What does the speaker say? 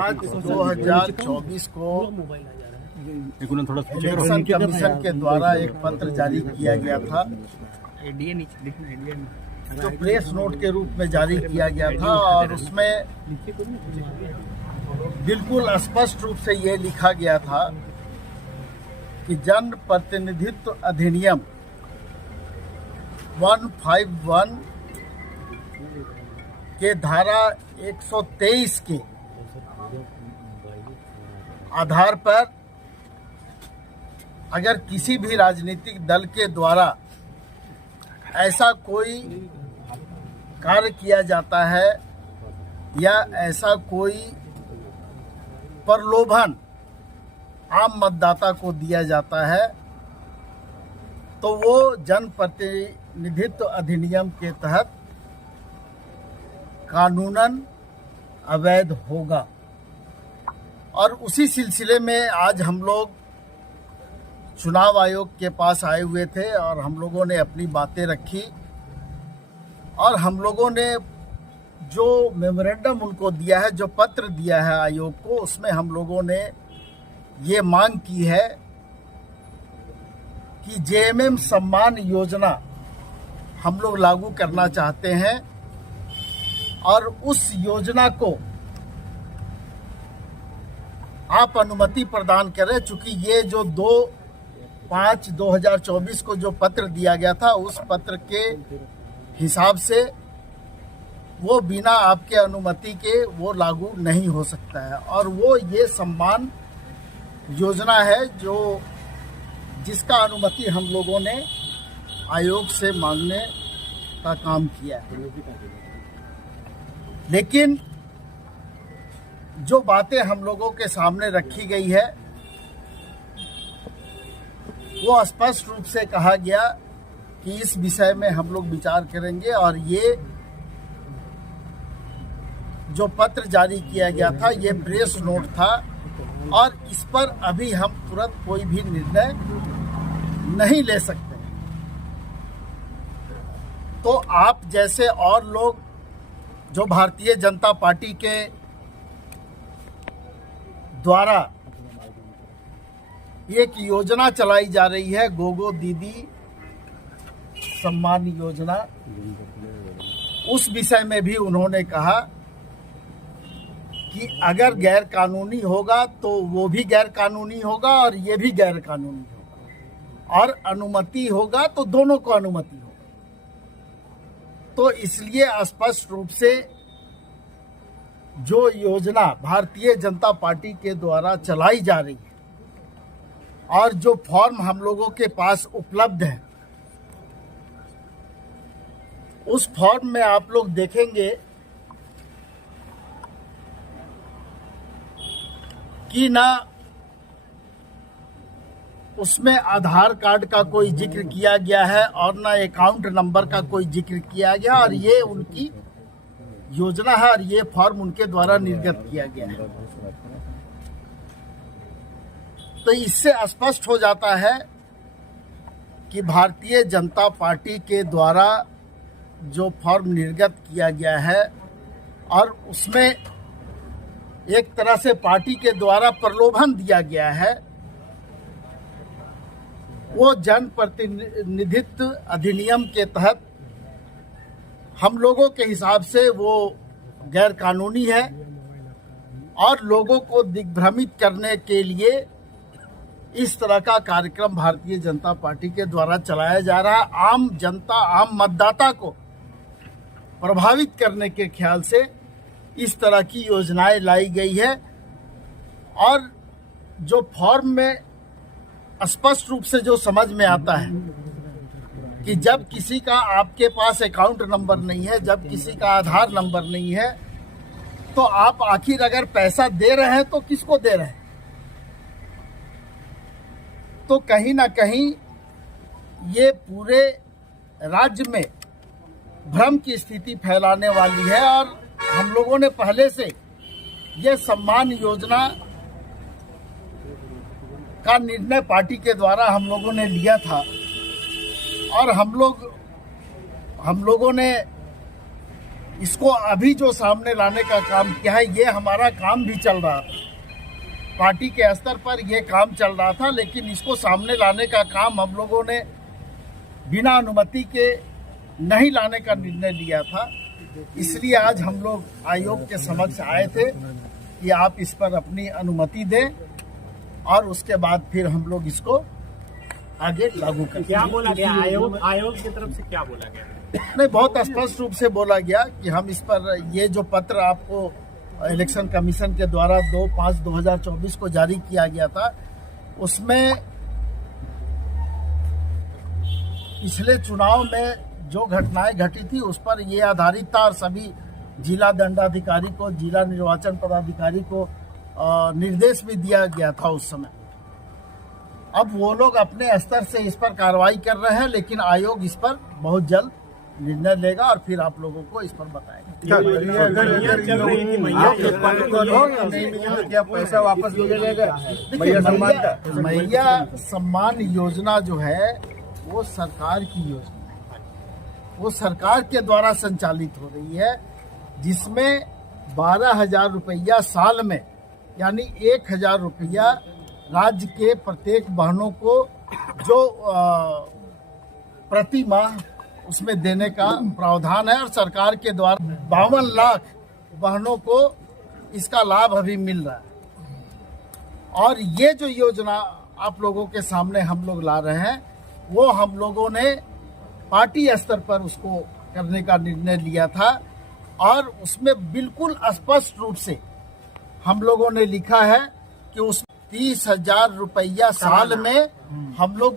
आज 2024 को election commission के द्वारा एक पत्र जारी किया गया था, जो प्रेस नोट के रूप में जारी किया गया था, और उसमें बिल्कुल स्पष्ट रूप से ये लिखा गया था कि जन प्रतिनिधित्व अधिनियम 151 के धारा 123 के आधार पर अगर किसी भी राजनीतिक दल के द्वारा ऐसा कोई कार्य किया जाता है या ऐसा कोई प्रलोभन आम मतदाता को दिया जाता है, तो वो जनप्रतिनिधित्व अधिनियम के तहत कानूनन अवैध होगा। और उसी सिलसिले में आज हम लोग चुनाव आयोग के पास आए हुए थे और हम लोगों ने अपनी बातें रखी, और हम लोगों ने जो मेमोरेंडम उनको दिया है, जो पत्र दिया है आयोग को, उसमें हम लोगों ने ये मांग की है कि जेएमएम सम्मान योजना हम लोग लागू करना चाहते हैं, और उस योजना को आप अनुमति प्रदान करें। चूंकि ये जो 2/5/2024 को जो पत्र दिया गया था, उस पत्र के हिसाब से वो बिना आपके अनुमति के वो लागू नहीं हो सकता है। और वो ये सम्मान योजना है जो जिसका अनुमति हम लोगों ने आयोग से मांगने का काम किया है। लेकिन जो बातें हम लोगों के सामने रखी गई है, वो स्पष्ट रूप से कहा गया कि इस विषय में हम लोग विचार करेंगे, और ये जो पत्र जारी किया गया था ये प्रेस नोट था, और इस पर अभी हम तुरंत कोई भी निर्णय नहीं ले सकते। तो आप जैसे और लोग जो भारतीय जनता पार्टी के द्वारा एक योजना चलाई जा रही है, गोगो दीदी सम्मान योजना, उस विषय में भी उन्होंने कहा कि अगर गैर कानूनी होगा तो वो भी गैर कानूनी होगा और ये भी गैर कानूनी होगा, और अनुमति होगा तो दोनों को अनुमति होगा। तो इसलिए स्पष्ट रूप से जो योजना भारतीय जनता पार्टी के द्वारा चलाई जा रही है, और जो फॉर्म हम लोगों के पास उपलब्ध है, उस फॉर्म में आप लोग देखेंगे कि ना उसमें आधार कार्ड का कोई जिक्र किया गया है और ना अकाउंट नंबर का कोई जिक्र किया गया, और ये उनकी योजना है और ये फॉर्म उनके द्वारा निर्गत किया गया है। तो इससे स्पष्ट हो जाता है कि भारतीय जनता पार्टी के द्वारा जो फॉर्म निर्गत किया गया है, और उसमें एक तरह से पार्टी के द्वारा प्रलोभन दिया गया है, वो जन प्रतिनिधित्व अधिनियम के तहत हम लोगों के हिसाब से वो गैर कानूनी है, और लोगों को दिग्भ्रमित करने के लिए इस तरह का कार्यक्रम भारतीय जनता पार्टी के द्वारा चलाया जा रहा है। आम जनता, आम मतदाता को प्रभावित करने के ख्याल से इस तरह की योजनाएं लाई गई है। और जो फॉर्म में स्पष्ट रूप से जो समझ में आता है कि जब किसी का आपके पास अकाउंट नंबर नहीं है, जब किसी का आधार नंबर नहीं है, तो आप आखिर अगर पैसा दे रहे हैं तो किसको दे रहे हैं? तो कहीं ना कहीं ये पूरे राज्य में भ्रम की स्थिति फैलाने वाली है। और हम लोगों ने पहले से ये सम्मान योजना का निर्णय पार्टी के द्वारा हम लोगों ने लिया था, और हम लोगों ने इसको अभी जो सामने लाने का काम किया है, ये हमारा काम भी चल रहा था, पार्टी के स्तर पर ये काम चल रहा था, लेकिन इसको सामने लाने का काम हम लोगों ने बिना अनुमति के नहीं लाने का निर्णय लिया था। इसलिए आज हम लोग आयोग के समक्ष आए थे कि आप इस पर अपनी अनुमति दें और उसके बाद फिर हम लोग इसको आगे लागू करें। क्या बोला गया आयोग की तरफ से, क्या बोला गया? नहीं, बहुत स्पष्ट रूप से बोला गया कि हम इस पर, ये जो पत्र आपको इलेक्शन कमीशन के द्वारा 2/5/2024 को जारी किया गया था, उसमें पिछले चुनाव में जो घटनाएं घटी थी उस पर ये आधारित था और सभी जिला दंडाधिकारी को, जिला निर्वाचन पदाधिकारी को निर्देश भी दिया गया था उस समय। अब वो लोग अपने स्तर से इस पर कार्रवाई कर रहे हैं, लेकिन आयोग इस पर बहुत जल्द निर्णय लेगा और फिर आप लोगों को इस पर बताएंगे। क्या पैसा वापस मिलेगा? मैया सम्मान योजना जो है वो सरकार की योजना है, वो सरकार के द्वारा संचालित हो रही है, जिसमें 12,000 रुपया साल में, यानी 1,000 रुपया राज्य के प्रत्येक बहनों को जो प्रति माह उसमें देने का प्रावधान है और सरकार के द्वारा 52 लाख बहनों को इसका लाभ अभी मिल रहा है। और ये जो योजना आप लोगों के सामने हम लोग ला रहे हैं, वो हम लोगों ने पार्टी स्तर पर उसको करने का निर्णय लिया था और उसमें बिल्कुल स्पष्ट रूप से हम लोगों ने लिखा है कि उस 30,000 रुपया साल में हम लोग